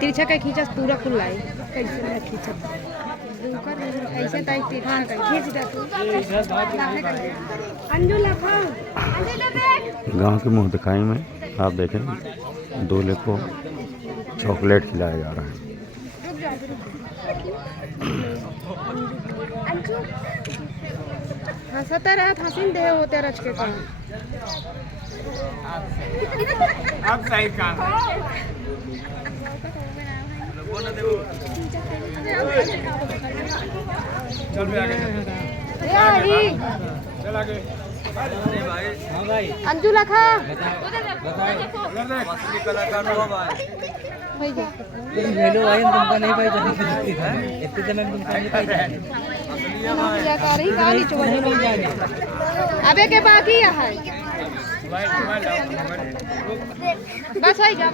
तिरछा का खींचा पूरा खुला है। कैसे मैं खींचा ऐसे ताई तिरछा का खींच दे तू। अंजू लखा गांव के मुंह दिखाई में आप देखें दूल्हे को चॉकलेट खिलाया जा रहा है। हंसते रहे हंसीन दे होते रच के काम अब सही काम चल भी आगे चल आगे अंजू लखा कलाकार हो भाई हेलो भाई तुमका नहीं पाई इतने जन तुमका नहीं पाई अबे के बाकी है बस है जा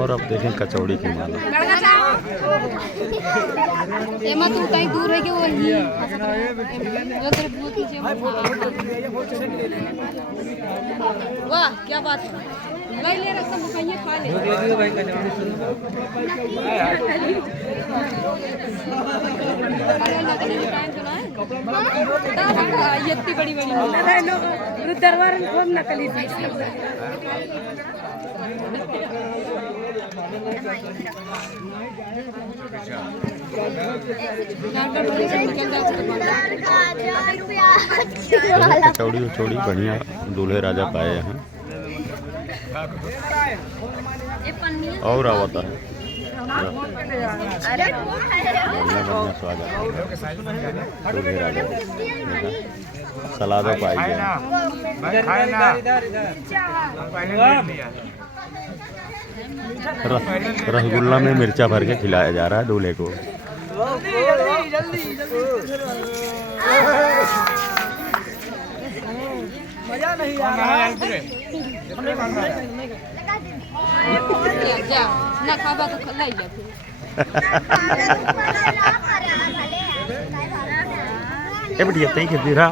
और अब देखें कचौड़ी की माला। एमा तू कहीं दूर है कि वो ही वाह क्या बात है भाई ले रखा मुखैया खा ले भाई कचौड़ी सुनो इतनी बड़ी बड़ी दरबार में खूब नकली कचौड़ी उचौड़ी बढ़िया दूल्हे राजा पाए हैं और आवता है बढ़िया स्वागत दूल्हे राजा सलादों पाई गया रसगुल्ला में मिर्चा भर के खिलाया जा रहा है दूल्हे को। मजा नहीं आ रहा ना खाबा तो लाई जा ए बढ़िया तई के दिरा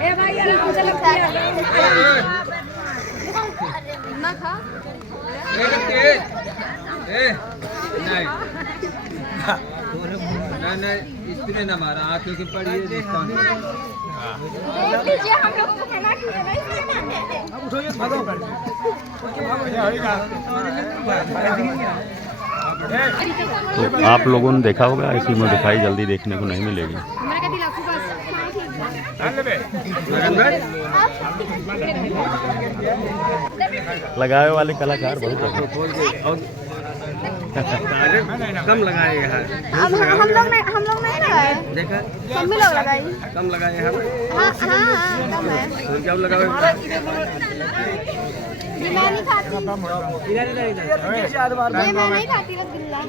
ए भाई मुझे लगता है ना खा नहीं इसने ना मारा आंखों की पड़ी है लीजिए हम लोगों को खाना खिलाना तो आप लोगों ने देखा होगा ऐसी मॉडिफाई जल्दी देखने को नहीं मिलेगी। लगाए वाले कलाकार बहुत हैं। कम लगाए यार हम लोग नहीं लगाए देखा मम्मी लोग लगाई कम लगाए हैं हाँ कम है तो क्या लगाओ मैं नहीं खाती मैं नहीं खाती रसगुल्ला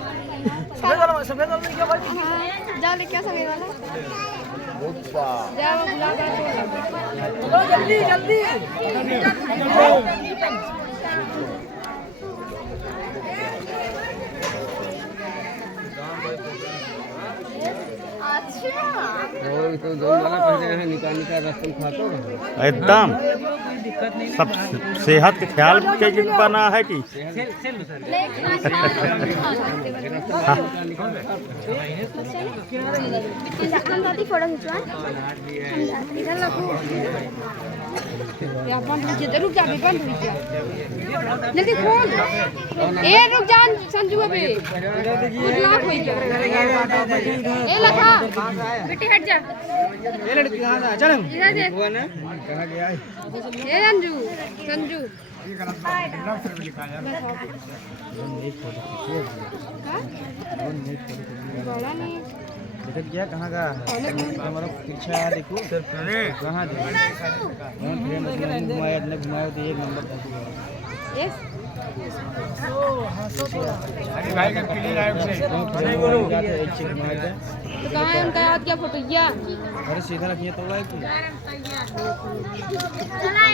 सफेद वाला क्या बात जाओ ले क्या सफेद वाला जाओ गुलाब जल्दी जल्दी तो दो वाला पहले यहाँ निकालने का रस्म खाते हो एकदम सब सेहत के ख्याल के बना है कि फोटो रुक जा जल्दी खोल ए रुक जा संजू अबे ए लखा बेटी हट जा ये लड़की कहाँ जा चल इधर देख वो ना कहाँ गया है ए संजू संजू बड़ा नहीं टिकट गया कहाँ का हमारा पीछे देखो कहाँ घुमाया घुमाया तो एक नंबर यस अरे भाई का क्लियर आया उसे एक चेक घुमाया तो कहाँ है उनका याद क्या फोटो या अरे सीधा रखिए तो लाइक चला